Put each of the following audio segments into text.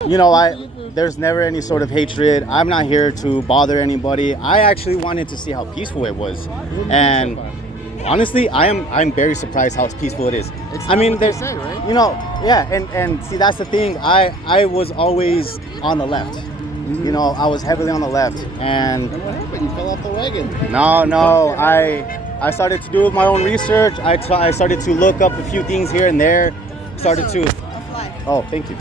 There's never any sort of hatred. I'm not here to bother anybody. I actually wanted to see how peaceful it was, and honestly, I'm very surprised how peaceful it is. It's I mean, not what they there's, say, right? yeah, and see, that's the thing. I was always on the left. I was heavily on the left, and And what happened? You fell off the wagon. no, I started to do my own research. I started to look up a few things here and there. Started to. Oh, thank you.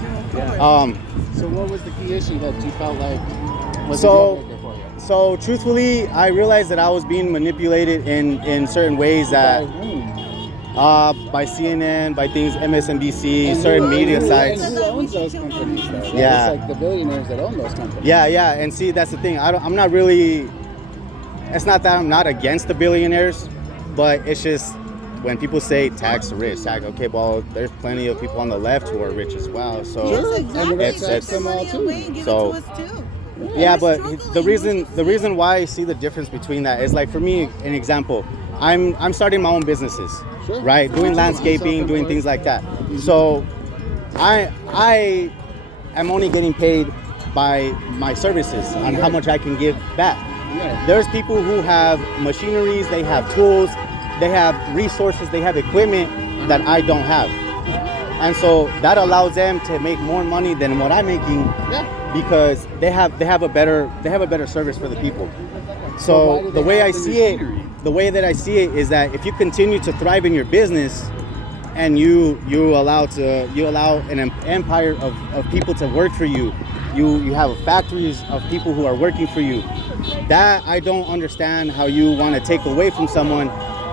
So what was the key issue that you felt like was a So- deal breaker for you? So truthfully, I realized that I was being manipulated in certain ways By that whom? by CNN, by things MSNBC, And certain who- media and who- sites. And who owns those companies, though? Right? Yeah. It's like the billionaires that own those companies. Yeah, and see, that's the thing. I'm not really. It's not that I'm not against the billionaires, but it's just when people say tax the rich, okay, well, there's plenty of people on the left who are rich as well. So Sure. And we're gonna It's- tax it's- them all too. So- yeah, but the reason why I see the difference between that is, like, for me, an example. I'm starting my own businesses, Sure. right? Doing I'm landscaping, doing self-employed. things like that. So I am only getting paid by my services on how much I can give back. Yeah. There's people who have machineries, they have tools, they have resources, they have equipment that I don't have. And so that allows them to make more money than what I'm making Yeah. because they have a better service for the people. why So do the they way have I the see it, machinery? the way that I see it is that if you continue to thrive in your business and you allow an empire of people to work for you, you have factories of people who are working for you. That I don't understand how you want to take away from someone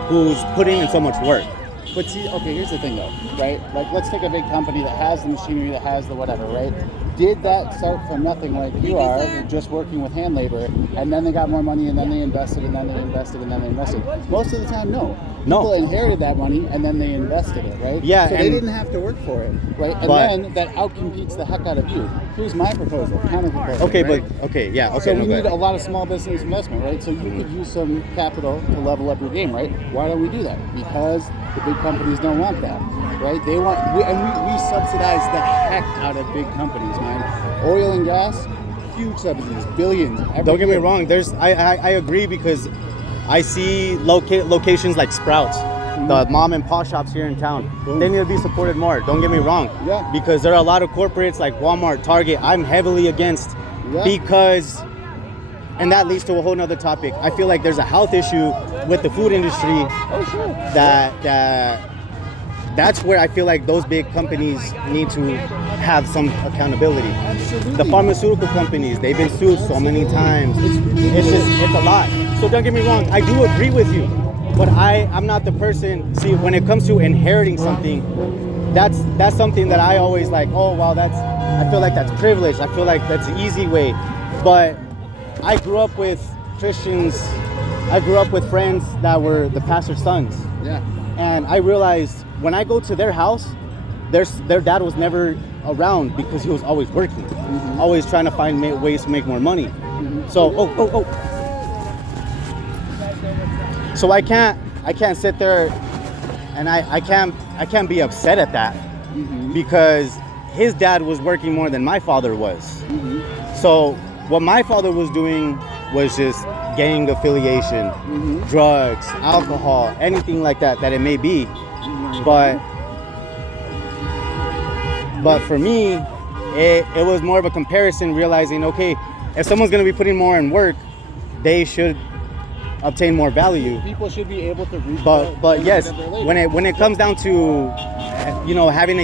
who's putting in so much work. But see, okay, here's the thing though, right? Like, let's take a big company that has the machinery, that has the whatever, right? Did that start from nothing like you are, just working with hand labor, and then they got more money, and then they invested, and then they invested, and then they invested? Most of the time, no. No. People inherited that money, and then they invested it, right? Yeah, So they and- didn't have to work for it, right? And But- then that outcompetes the heck out of you. Here's my proposal, counter proposal. Okay, right? but okay, yeah, okay. So no, we go need ahead. a lot of small business investment, right? So you could use some capital to level up your game, right? Why don't we do that? Because the big companies don't want that, right? They want, we subsidize the heck out of big companies, man. Oil and gas, huge subsidies, billions. Every Don't get me year. wrong. I agree because I see locations like Sprouts, the mom and pop shops here in town. Boom. They need to be supported more. Don't get me wrong. Yeah. Because there are a lot of corporates like Walmart, Target. I'm heavily against Yeah. because, and that leads to a whole nother topic. I feel like there's a health issue with the food industry Oh, sure. that's where I feel like those big companies need to have some accountability. Absolutely. The pharmaceutical companies, they've been sued so many times. It's a lot. So don't get me wrong, I do agree with you. But I'm not the person, see, when it comes to inheriting something, that's something that I always like, oh, wow, I feel like that's privilege. I feel like that's the easy way. But I grew up with Christians, I grew up with friends that were the pastor's sons. Yeah. And I realized when I go to their house, their dad was never around because he was always working, always trying to find ways to make more money. So, so I can't sit there and I can't be upset at that because his dad was working more than my father was. So what my father was doing was just gang affiliation, drugs, alcohol, anything like that it may be. But for me, it was more of a comparison, realizing, okay, if someone's going to be putting more in work, they should obtain more value. People should be able to reap But the yes, benefit of their labor. when it comes down to having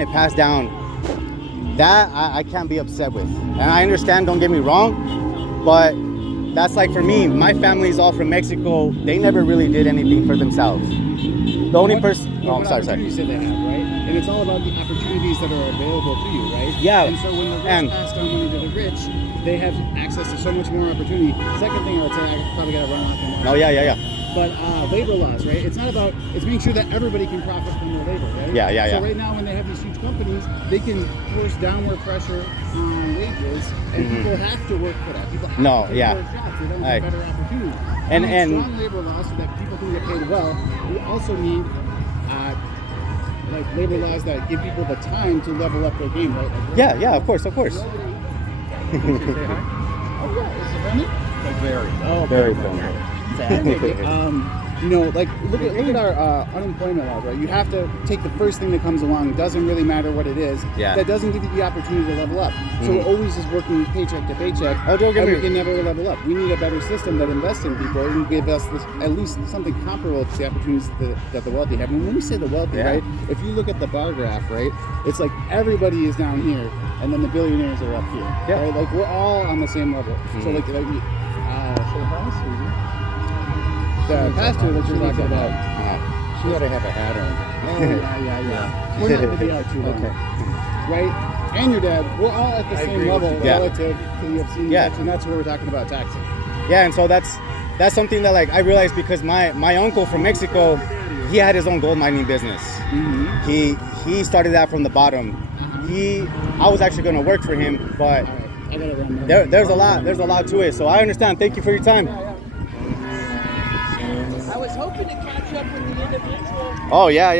it passed down, that I can't be upset with. And I understand, don't get me wrong, but that's like for me, my family's all from Mexico. They never really did anything for themselves. The only person. Oh, I'm What sorry. opportunities that they have, right? And it's all about the opportunities that are available to you, right? Yeah. And so when the rich And- pass down money to the rich, they have access to so much more opportunity. Second thing I would say, I probably got to run off. And No, yeah. But labor laws, right? It's not about, it's making sure that everybody can profit from their labor, right? Yeah. So right now when they have these huge companies, they can force downward pressure on wages, and people have to work for that. People have No, to yeah. work jobs. They don't Right. have better opportunities. And- We need and- strong labor laws so that people can get paid well. We also need like labor laws that give people the time to level up their game, right? Like, Yeah, of course. Oh yeah, is it friendly? Oh, Very friendly. you know, like look at our unemployment laws, right? You have to take the first thing that comes along. It doesn't really matter what it is. Yeah. That doesn't give you the opportunity to level up. So we're always just working paycheck to paycheck. Oh, don't get and me- we can never level up. We need a better system that invests in people and give us at least something comparable to the opportunities that the wealthy have. And when we say the wealthy, Yeah. right? If you look at the bar graph, right? It's like everybody is down here, and then the billionaires are up here. Yeah. Right? Like we're all on the same level. So like the pastor that you're talking about. She ought to have a hat on. Oh, yeah. We're not going to be out too long. Okay. Right? And your dad, we're all at the same level Yeah. relative to the obscene Yeah. tax, and that's what we're talking about taxing. Yeah, and so that's something that like I realized because my uncle from Mexico, he had his own gold mining business. He started that from the bottom. I was actually going to work for him, but All right, I got to run now. there's a lot to it. So I understand. Thank you for your time. I was hoping to catch up with the individual. Oh yeah.